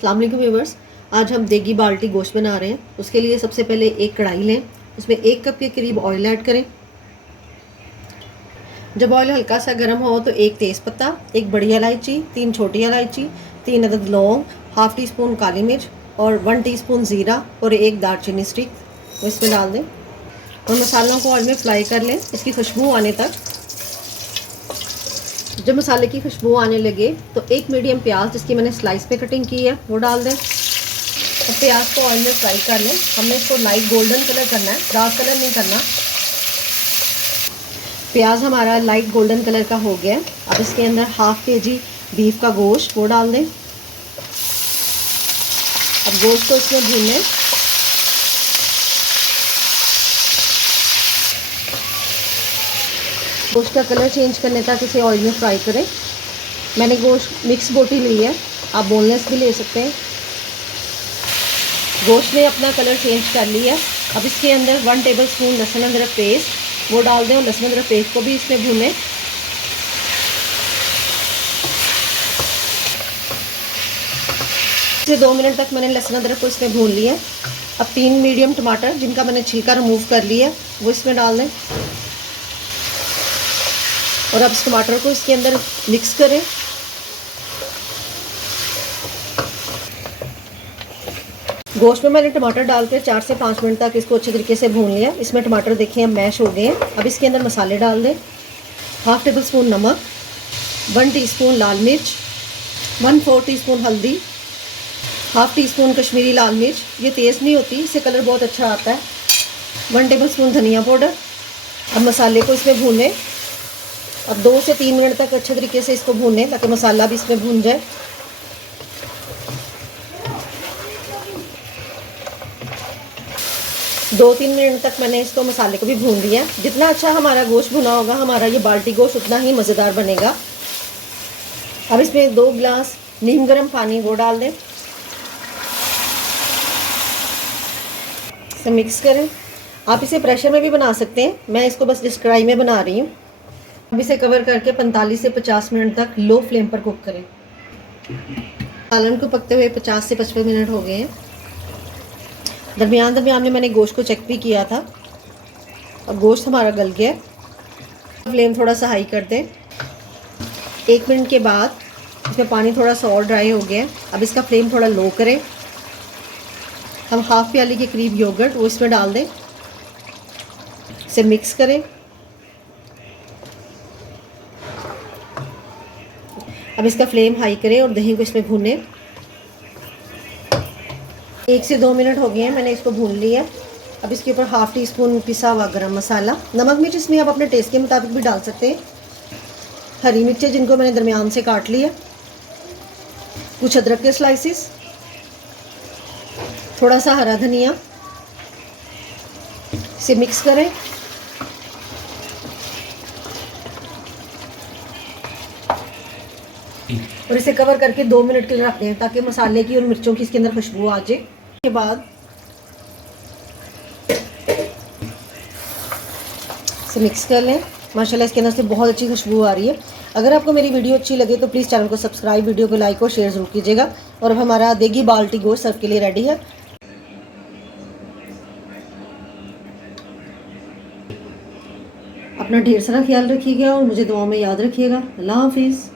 अस्सलाम वालेकुम व्यूअर्स। आज हम देगी बाल्टी गोश्त बना रहे हैं। उसके लिए सबसे पहले एक कढ़ाई लें, उसमें 1 कप के करीब ऑयल ऐड करें। जब ऑयल हल्का सा गर्म हो तो 1 तेज़पत्ता, 1 बड़ी इलायची, 3 छोटी इलायची, 3 अदद लौंग, हाफ़ टी स्पून काली मिर्च और 1 टीस्पून ज़ीरा और 1 दालचीनी स्टिक इसमें डाल दें और मसालों को ऑयल में फ्राई कर लें इसकी खुशबू आने तक। जब मसाले की खुशबू आने लगे तो 1 मीडियम प्याज जिसकी मैंने स्लाइस पे कटिंग की है वो डाल दें और प्याज को ऑयल में फ्राई कर लें। हमने इसको लाइट गोल्डन कलर करना है, डार्क कलर नहीं करना। प्याज हमारा लाइट गोल्डन कलर का हो गया। अब इसके अंदर हाफ़ kg बीफ का गोश्त वो डाल दें। अब गोश्त को इसमें भूनें। गोश्त का कलर चेंज करने तक इसे ऑयल में फ्राई करें। मैंने गोश्त मिक्स बोटी ली है, आप बोनलेस भी ले सकते हैं। गोश्त ने अपना कलर चेंज कर लिया। अब इसके अंदर 1 टेबलस्पून लहसुन अदरक पेस्ट वो डाल दें और लहसुन अदरक पेस्ट को भी इसमें भूनें। से 2 मिनट तक मैंने लहसुन अदरक को इसमें भून लिया। अब 3 मीडियम टमाटर जिनका मैंने छिलका रिमूव कर लिया वो इसमें डाल दें और अब इस टमाटर को इसके अंदर मिक्स करें। गोश्त में मैंने टमाटर डालकर 4 से 5 मिनट तक इसको अच्छे तरीके से भून लिया। इसमें टमाटर देखिए अब मैश हो गए हैं। अब इसके अंदर मसाले डाल दें। हाफ़ टेबल स्पून नमक, 1 टीस्पून लाल मिर्च, 1/4 टीस्पून हल्दी, हाफ़ टी स्पून कश्मीरी लाल मिर्च, ये तेज़ नहीं होती, इससे कलर बहुत अच्छा आता है, 1 टेबल स्पून धनिया पाउडर। अब मसाले को इसमें भूनें और 2 से 3 मिनट तक अच्छे तरीके से इसको भूनें ताकि मसाला भी इसमें भून जाए। दो 3 मिनट तक मैंने इसको मसाले को भी भून लिया। जितना अच्छा हमारा गोश्त भुना होगा हमारा ये बाल्टी गोश्त उतना ही मज़ेदार बनेगा। अब इसमें 2 गिलास नीम गर्म पानी वो डाल दें, इसे मिक्स करें। आप इसे प्रेशर में भी बना सकते हैं, मैं इसको बस इस कढ़ाई में बना रही हूँ। अब इसे कवर करके 45 से 50 मिनट तक लो फ्लेम पर कुक करें। सालन को पकते हुए 50 से 55 मिनट हो गए हैं। दरमियान में मैंने गोश्त को चेक भी किया था और गोश्त हमारा गल गया। फ्लेम थोड़ा सा हाई कर दें। 1 मिनट के बाद इसमें पानी थोड़ा सा और ड्राई हो गया। अब इसका फ्लेम थोड़ा लो करें। हम हाफ़ प्याली के करीब योगर्ट वो इसमें डाल दें, इसे मिक्स करें। अब इसका फ्लेम हाई करें और दही को इसमें भूनें। 1 से 2 मिनट हो गए हैं, मैंने इसको भून लिया। अब इसके ऊपर हाफ़ टी स्पून पिसा हुआ गरम मसाला, नमक मिर्च इसमें आप अपने टेस्ट के मुताबिक भी डाल सकते हैं। हरी मिर्चें जिनको मैंने दरमियान से काट लिया, कुछ अदरक के स्लाइसिस, थोड़ा सा हरा धनिया, इसे मिक्स करें। और इसे कवर करके 2 मिनट के लिए रखते हैं ताकि मसाले की और मिर्चों की इसके अंदर खुशबू आ जाए। के बाद इसे मिक्स कर लें। माशाल्लाह इसके अंदर से बहुत अच्छी खुशबू आ रही है। अगर आपको मेरी वीडियो अच्छी लगे तो प्लीज़ चैनल को सब्सक्राइब, वीडियो को लाइक और शेयर ज़रूर कीजिएगा। और अब हमारा देगी बाल्टी गोश्त सर्व के लिए रेडी है। अपना ढेर सारा ख्याल रखिएगा और मुझे दुआओं में याद रखिएगा। अल्लाह हाफिज़।